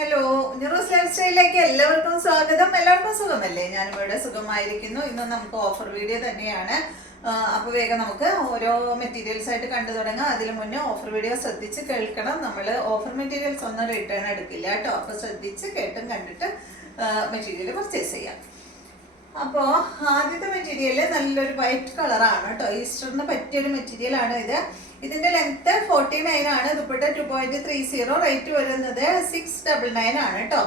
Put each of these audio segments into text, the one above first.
Hello, ന്യൂറോസ് life സ്റ്റൈലിലേക്ക് എല്ലാവർക്കും സ്വാഗതം. എല്ലാവർക്കും സുഖമല്ലേ? ഞാനിവിടെ സുഖമായിരിക്കുന്നു. ഇന്ന് നമുക്ക് ഓഫർ വീഡിയോ തന്നെയാണ്. അപ്പോൾ വേഗം നമുക്ക് ഓരോ മെറ്റീരിയൽസ് ആയിട്ട് കണ്ടു തുടങ്ങാം. അതിന് മുന്നേ ഓഫർ വീഡിയോ ശ്രദ്ധിച്ച് കേൾക്കണം. നമ്മൾ ഓഫർ മെറ്റീരിയൽസ് ഒന്നും റിട്ടേൺ എടുക്കില്ല കേട്ടോ. അപ്പോൾ ശ്രദ്ധിച്ച് കേട്ടും കണ്ടിട്ട് മെറ്റീരിയൽ പർച്ചേസ് ചെയ്യാം. അപ്പോൾ ആദ്യത്തെ മെറ്റീരിയൽ നല്ലൊരു വൈറ്റ് കളറാണ് കേട്ടോ. ഈസ്റ്ററിന് പറ്റിയൊരു മെറ്റീരിയലാണ് ഇത്. ഇതിന്റെ ലെങ്ത് 49 ആണ്. ദുപ്പട്ട 2.30. റേറ്റ് വരുന്നത് 699 ആണ് കേട്ടോ.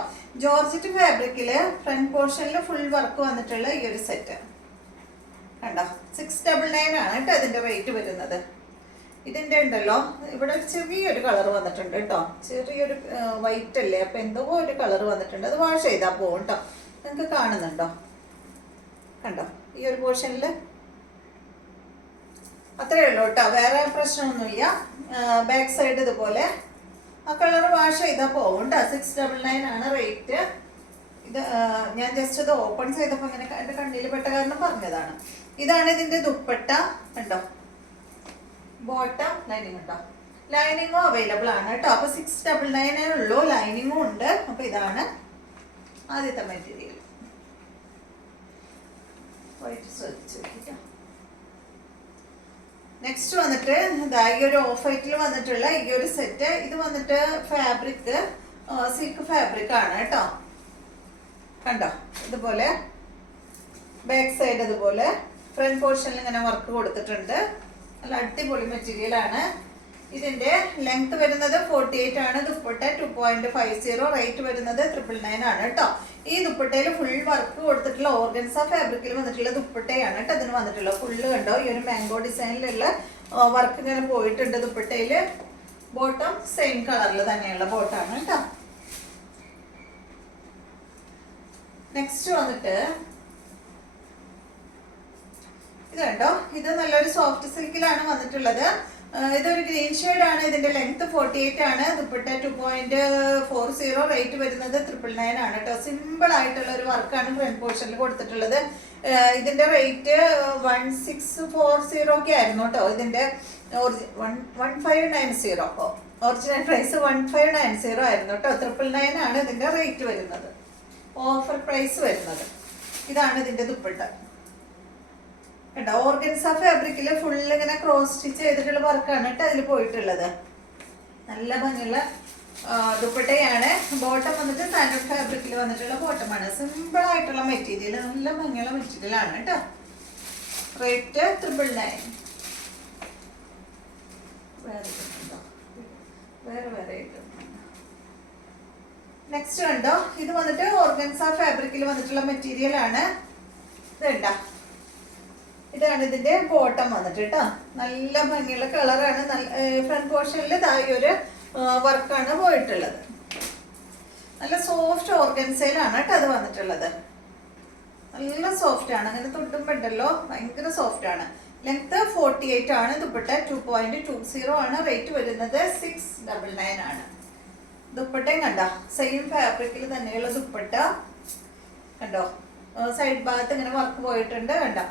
ജോർജറ്റ് ഫാബ്രിക്കില് ഫ്രണ്ട് പോർഷനിൽ ഫുൾ വർക്ക് വന്നിട്ടുള്ള ഈ ഒരു സെറ്റ് കണ്ടോ. 699 ആണ് കേട്ടോ ഇതിന്റെ റേറ്റ് വരുന്നത്. ഇതിന്റെ ഉണ്ടല്ലോ ഇവിടെ ചെറിയൊരു കളർ വന്നിട്ടുണ്ട് കേട്ടോ. ചെറിയൊരു വൈറ്റ് അല്ലേ, അപ്പൊ എന്തോ ഒരു കളർ വന്നിട്ടുണ്ട്. അത് വാഷ് ചെയ്താൽ പോകും കേട്ടോ. നിങ്ങൾക്ക് കാണുന്നുണ്ടോ? കണ്ടോ ഈ ഒരു പോർഷനിൽ അത്രയേ ഉള്ളൂ കേട്ടോ. വേറെ പ്രശ്നമൊന്നുമില്ല. ബാക്ക് സൈഡ് ഇതുപോലെ ആ കളർ വാഷ് ചെയ്താൽ പോകും കേട്ടോ. 699 ആണ് റേറ്റ്. ഇത് ഞാൻ ജസ്റ്റ് ഇത് ഓപ്പൺ ചെയ്തപ്പോൾ ഇങ്ങനെ എൻ്റെ കണ്ണിൽ പെട്ട കാരണം പറഞ്ഞതാണ്. ഇതാണ് ഇതിൻ്റെ ദുപ്പട്ട കണ്ടോ. ബോട്ടം ലൈനിങ് ഉണ്ടോ. ലൈനിങ്ങും അവൈലബിൾ ആണ് കേട്ടോ. അപ്പോൾ 699 ഉള്ളൂ. ലൈനിങ്ങും ഉണ്ട്. അപ്പോൾ ഇതാണ് ആദ്യത്തെ മെറ്റീരിയൽ. നെക്സ്റ്റ് വന്നിട്ട് ഈ ഒരു ഓഫ് വൈറ്റിൽ വന്നിട്ടുള്ള ഈ ഒരു സെറ്റ്. ഇത് വന്നിട്ട് ഫാബ്രിക് സിൽക്ക് ഫാബ്രിക് ആണ് കേട്ടോ. കണ്ടോ ഇതുപോലെ ബാക്ക് സൈഡ് ഇതുപോലെ ഫ്രണ്ട് പോർഷനിൽ ഇങ്ങനെ വർക്ക് കൊടുത്തിട്ടുണ്ട്. നല്ല അടിപൊളി മെറ്റീരിയൽ ആണ്. ഇതിന്റെ ലെങ്ത് വരുന്നത് 48 ആണ്. ദുപ്പട്ട 2.50. റേറ്റ് വരുന്നത് 999 ആണ് കേട്ടോ. ഈ ദുപ്പട്ടയിൽ ഫുൾ വർക്ക് കൊടുത്തിട്ടുള്ള ഓർഗൻസ ഫാബ്രിക്കിൽ വന്നിട്ടുള്ള ദുപ്പട്ടയാണ് കേട്ടോ. അതിന് വന്നിട്ടുള്ള ഫുള്ള് കണ്ടോ. ഈ ഒരു മാംഗോ ഡിസൈനിലുള്ള വർക്ക് ഇങ്ങനെ പോയിട്ടുണ്ട് ദുപ്പട്ടയില്. ബോട്ടം സെയിം കളറിൽ തന്നെയുള്ള ബോട്ടാണ് കേട്ടോ. നെക്സ്റ്റ് വന്നിട്ട് ഇത് കണ്ടോ. ഇത് നല്ലൊരു സോഫ്റ്റ് സിൽക്കിലാണ് വന്നിട്ടുള്ളത്. ഇതൊരു ഗ്രീൻ ഷെയ്ഡ് ആണ്. ഇതിന്റെ ലെങ്ത് 48 ആണ്. ദുപ്പട്ട 2.40. റേറ്റ് വരുന്നത് 999 ആണ് കേട്ടോ. സിമ്പിൾ ആയിട്ടുള്ള ഒരു വർക്കാണ് ഫ്രണ്ട് പോർഷനിൽ കൊടുത്തിട്ടുള്ളത്. ഇതിന്റെ റേറ്റ് 1640 ഒക്കെ ആയിരുന്നു കേട്ടോ. ഇതിന്റെ 1590 ഒറിജിനൽ പ്രൈസ് 1590 ആയിരുന്നു കേട്ടോ. 999 ആണ് ഇതിന്റെ റേറ്റ് വരുന്നത്. ഓഫർ പ്രൈസ് വരുന്നത്. ഇതാണ് ഇതിന്റെ ദുപ്പട്ട കേട്ടോ. ഓർഗൻസ ഫാബ്രിക്കിൽ ഫുൾ ഇങ്ങനെ ക്രോസ് സ്റ്റിച്ച് ചെയ്തിട്ടുള്ള വർക്കാണ് കേട്ടോ അതിൽ പോയിട്ടുള്ളത്. നല്ല ഭംഗിയുള്ള ദുപ്പട്ടയാണ്. ബോട്ടം വന്നിട്ട് സ്റ്റാൻഡേർഡ് ഫാബ്രിക്കിൽ വന്നിട്ടുള്ള ബോട്ടമാണ്. സിമ്പിൾ ആയിട്ടുള്ള മെറ്റീരിയൽ, നല്ല ഭംഗിയുള്ള മെറ്റീരിയൽ ആണ് കേട്ടോ. റേറ്റ് 999. വേറെ നെക്സ്റ്റ് കണ്ടോ. ഇത് വന്നിട്ട് ഓർഗൻസ ഫാബ്രിക്കിൽ വന്നിട്ടുള്ള മെറ്റീരിയൽ ആണ്. ഇതുണ്ടോ. ഇതാണ് ഇതിന്റെ ബോട്ടം വന്നിട്ട് കേട്ടോ. നല്ല ഭംഗിയുള്ള കളറാണ്. ഫ്രണ്ട് പോർഷനിൽ ഈ ഒരു വർക്കാണ് പോയിട്ടുള്ളത്. നല്ല സോഫ്റ്റ് ഓർഗൻസയിലാണ് കേട്ടോ അത് വന്നിട്ടുള്ളത്. നല്ല സോഫ്റ്റ് ആണ്. അങ്ങനെ തൊട്ടുമ്പോണ്ടല്ലോ ഭയങ്കര സോഫ്റ്റ് ആണ്. ലെങ്ത് 48 ആണ്. ദുപ്പട്ട 2.20 ആണ്. റേറ്റ് വരുന്നത് 699 ആണ്. ദുപ്പട്ടയും കണ്ടോ സെയിം ഫാബ്രിക്കിൽ തന്നെയുള്ള ദുപ്പട്ട കണ്ടോ. സൈഡ് ഭാഗത്ത് ഇങ്ങനെ വർക്ക് പോയിട്ടുണ്ട് കണ്ടോ.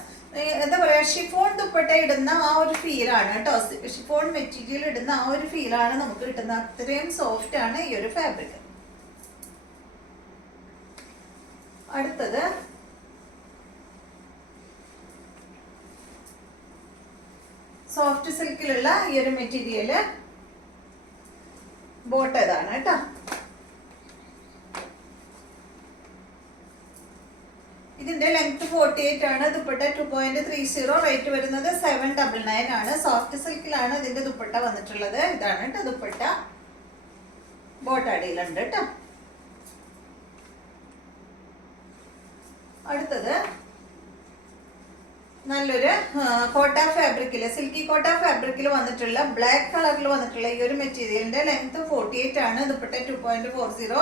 എന്താ പറയാ, ഷിഫോൺ ദുപ്പട്ട ഇടുന്ന ആ ഒരു ഫീലാണ് കേട്ടോ. ഷിഫോൺ മെറ്റീരിയൽ ഇടുന്ന ആ ഒരു ഫീലാണ് നമുക്ക് കിട്ടുന്നത്. അത്രയും സോഫ്റ്റ് ആണ് ഈ ഒരു ഫാബ്രിക്. അടുത്തത് സോഫ്റ്റ് സിൽക്കിലുള്ള ഈ ഒരു മെറ്റീരിയല് ബോട്ട് ഇതാണ് കേട്ടോ. ഇതിന്റെ ലെങ്ത് 48 ആണ്. ദുപ്പട്ട 2.30. റേറ്റ് വരുന്നത് 799 ആണ്. സോഫ്റ്റ് സിൽക്കിലാണ് ഇതിന്റെ ദുപ്പട്ട വന്നിട്ടുള്ളത്. ഇതാണ് കേട്ടോ ദുപ്പട്ട. ബോട്ട് അടിയിലുണ്ട് കേട്ടോ. അടുത്തത് നല്ലൊരു കോട്ട ഫാബ്രിക്കില്, സിൽക്കി കോട്ട ഫാബ്രിക്കിൽ വന്നിട്ടുള്ള ബ്ലാക്ക് കളറിൽ വന്നിട്ടുള്ള ഈ ഒരു മെറ്റീരിയലിന്റെ ലെങ്ത് 48 ആണ്. ദുപ്പട്ട 2.40.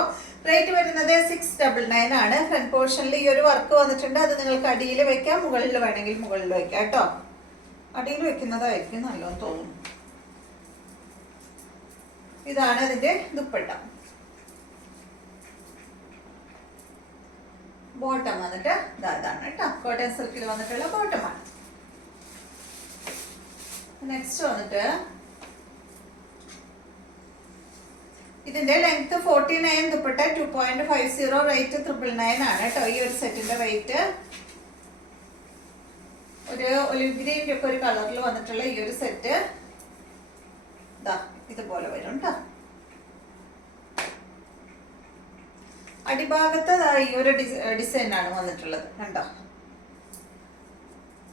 റേറ്റ് വരുന്നത് 699 ആണ്. ഫ്രണ്ട് പോർഷനിൽ ഈ ഒരു വർക്ക് വന്നിട്ടുണ്ട്. അത് നിങ്ങൾക്ക് അടിയിൽ വെക്കാം, മുകളിൽ വേണമെങ്കിൽ മുകളിൽ വെക്കാം കേട്ടോ. അടിയിൽ വെക്കുന്നതായിരിക്കും നല്ലോണം തോന്നുന്നു. ഇതാണ് ഇതിന്റെ ദുപ്പട്ട. ബോട്ടം വന്നിട്ട് ഇതാണ് കേട്ടോ. കോട്ടൺ സിൽക്കിൽ വന്നിട്ടുള്ള ബോട്ടമാണ്. നെക്സ്റ്റ് വന്നിട്ട് ഇതിന്റെ ലെങ്ത് 49, ദുപ്പട്ട 2.50, റേറ്റ് 999 ആണ് കേട്ടോ. ഈ ഒരു സെറ്റിന്റെ റേറ്റ് ഒരു ഒലിവ് ഗ്രീൻ്റെ ഒക്കെ ഒരു കളറിൽ വന്നിട്ടുള്ള ഈ ഒരു സെറ്റ് ഇതുപോലെ വരും കേട്ടോ. അടിഭാഗത്ത് ഈ ഒരു ഡിസൈൻ ആണ് വന്നിട്ടുള്ളത് കണ്ടോ.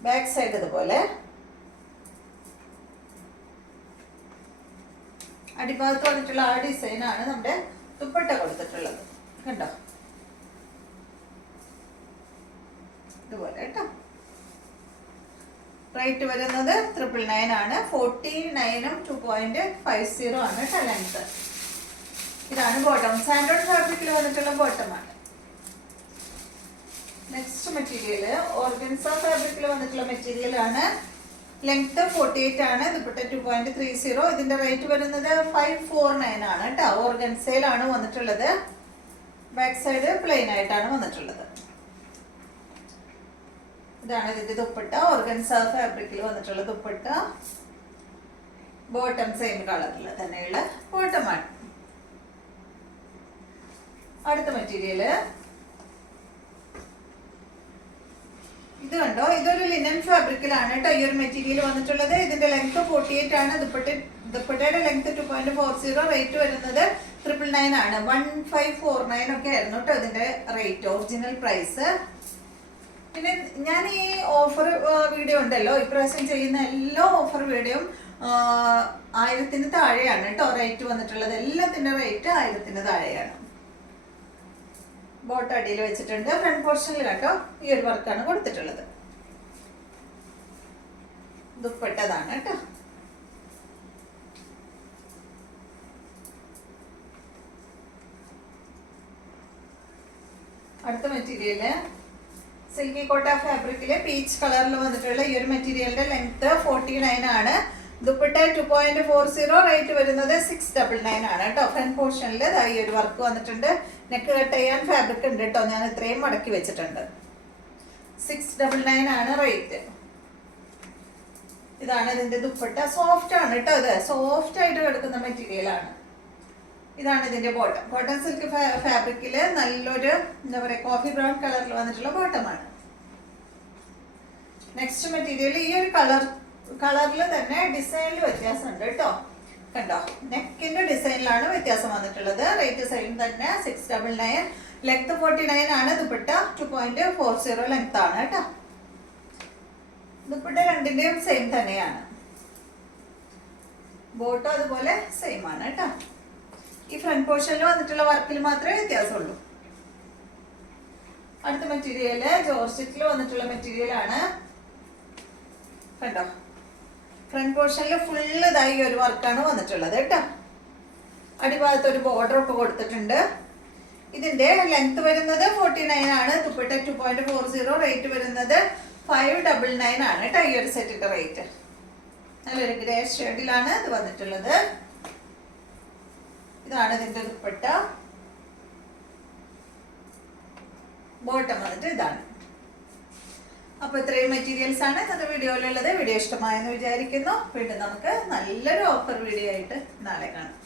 ബാക്ക് സൈഡ് ഇതുപോലെ, അടിഭാഗത്ത് വന്നിട്ടുള്ള ആ ഡിസൈൻ ആണ് നമ്മുടെ ദുപ്പട്ട കൊടുത്തിട്ടുള്ളത് കണ്ടോ. ഇതുപോലെ കേട്ടോ. റേറ്റ് വരുന്നത് 999 ആണ്. 49 2.50 ആണ് കേട്ടോ ലെങ്ത്. ഇതാണ് ബോട്ടം. സാൻഡോൺ ഫാബ്രിക്കിൽ വന്നിട്ടുള്ള ബോട്ടം ആണ്. നെക്സ്റ്റ് മെറ്റീരിയൽ ഓർഗൻസ ഫാബ്രിക്കിൽ വന്നിട്ടുള്ള മെറ്റീരിയൽ ആണ്. ലെങ്ത് 48 ആണ്. ദുപ്പട്ട 2.30. ഇതിന്റെ റേറ്റ് വരുന്നത് 549 ആണ് കേട്ടോ. ഓർഗൻസയിലാണ് വന്നിട്ടുള്ളത്. ബാക്ക് സൈഡ് പ്ലെയിൻ ആയിട്ടാണ് വന്നിട്ടുള്ളത്. ഇതാണ് ഇതിന്റെ ദുപ്പട്ട. ഓർഗൻസ ഫാബ്രിക്കിൽ വന്നിട്ടുള്ള ദുപ്പട്ട. ബോട്ടം സെയിം കളറിൽ തന്നെയുള്ള ബോട്ടമാണ്. അടുത്ത മെറ്റീരിയല് ഇത് കണ്ടോ. ഇതൊരു ലിനൻ ഫാബ്രിക്കിലാണ് കേട്ടോ ഈ ഒരു മെറ്റീരിയൽ വന്നിട്ടുള്ളത്. ഇതിന്റെ ലെങ്ത് 48 ആണ്. ദുപ്പട്ടയുടെ ലെങ്ത് 2.40. റേറ്റ് വരുന്നത് 999 ആണ്. 1549 ഒക്കെ ആയിരുന്നു കേട്ടോ ഇതിന്റെ റേറ്റ്, ഒറിജിനൽ പ്രൈസ്. പിന്നെ ഞാൻ ഈ ഓഫർ വീഡിയോ ഉണ്ടല്ലോ, ഇപ്രാവശ്യം ചെയ്യുന്ന എല്ലാ ഓഫർ വീഡിയോയും 1000 താഴെയാണ് കേട്ടോ റേറ്റ് വന്നിട്ടുള്ളത്. എല്ലാത്തിന്റെ റേറ്റ് 1000 താഴെയാണ്. ബോട്ട് അടിയിൽ വെച്ചിട്ടുണ്ട്. ഫ്രണ്ട് പോർഷനിൽ കേട്ടോ ഈ ഒരു വർക്കാണ് കൊടുത്തിട്ടുള്ളത്. ദുപ്പട്ടതാണ് കേട്ടോ. അടുത്ത മെറ്റീരിയല് സിൽക്കി കോട്ട ഫാബ്രിക്കില് പീച്ച് കളറിൽ വന്നിട്ടുള്ള ഈ ഒരു മെറ്റീരിയലിന്റെ ലെങ്ത് 49 ആണ്. ദുപ്പട്ട 2.40. റേറ്റ് വരുന്നത് 699 ആണ് കേട്ടോ. ഫ്രണ്ട് പോർഷനിൽ ഈ ഒരു വർക്ക് വന്നിട്ടുണ്ട്. നെക്ക് കട്ട് ചെയ്യാൻ ഫാബ്രിക് ഉണ്ട് കേട്ടോ. ഞാൻ ഇത്രയും മടക്കി വെച്ചിട്ടുണ്ട്. 699 ആണ് റേറ്റ്. ഇതാണ് ഇതിന്റെ ദുപ്പട്ട. സോഫ്റ്റ് ആണ് കേട്ടോ. ഇത് സോഫ്റ്റ് ആയിട്ട് കിടക്കുന്ന മെറ്റീരിയൽ ആണ്. ഇതാണ് ഇതിന്റെ ബോട്ടം. കോട്ടൺ സിൽക്ക് ഫാബ്രിക്കില് നല്ലൊരു എന്താ പറയാ കോഫി ബ്രൗൺ കളറിൽ വന്നിട്ടുള്ള ബോട്ടമാണ്. നെക്സ്റ്റ് മെറ്റീരിയൽ ഈ ഒരു കളറിൽ തന്നെ ഡിസൈനിൽ വ്യത്യാസമുണ്ട് കേട്ടോ. കണ്ടോ, നെക്കിന്റെ ഡിസൈനിലാണ് വ്യത്യാസം വന്നിട്ടുള്ളത്. റേറ്റ് സെയിം തന്നെ 699. ലെങ്ത് 49 ആണ്. ദുപ്പട്ട 2.40 ലെങ്ത് ആണ് കേട്ടോ. ദുപ്പട്ട രണ്ടിന്റെയും സെയിം തന്നെയാണ്. ബോട്ടം അതുപോലെ സെയിം ആണ് കേട്ടോ. ഈ ഫ്രണ്ട് പോർഷനിൽ വന്നിട്ടുള്ള വർക്കിൽ മാത്രമേ വ്യത്യാസമുള്ളൂ. അടുത്ത മെറ്റീരിയല് ജോർജറ്റിൽ വന്നിട്ടുള്ള മെറ്റീരിയൽ ആണ് കണ്ടോ. ഫ്രണ്ട് പോർഷനിൽ ഫുള്ള് ഇതായി ഒരു വർക്കാണ് വന്നിട്ടുള്ളത് കേട്ടോ. അടിഭാഗത്ത് ഒരു ബോർഡർ ഒക്കെ കൊടുത്തിട്ടുണ്ട്. ഇതിന്റെ ലെങ്ത് വരുന്നത് 49 ആണ്. ദുപ്പട്ട 2.40. റേറ്റ് വരുന്നത് 599 ആണ് കേട്ടോ ഈ ഒരു സെറ്റിന്റെ റേറ്റ്. നല്ലൊരു ഗ്രേ ഷെയ്ഡിലാണ് ഇത് വന്നിട്ടുള്ളത്. ഇതാണ് ഇതിന്റെ ദുപ്പട്ട. ബോട്ടം വന്നിട്ട് ഇതാണ്. അപ്പൊ ഇത്രയും മെറ്റീരിയൽസ് ആണ് ഇന്നത്തെ വീഡിയോയിലുള്ളത്. വീഡിയോ ഇഷ്ടമായെന്ന് വിചാരിക്കുന്നു. വീണ്ടും നമുക്ക് നല്ലൊരു ഓഫർ വീഡിയോ ആയിട്ട് നാളെ കാണാം.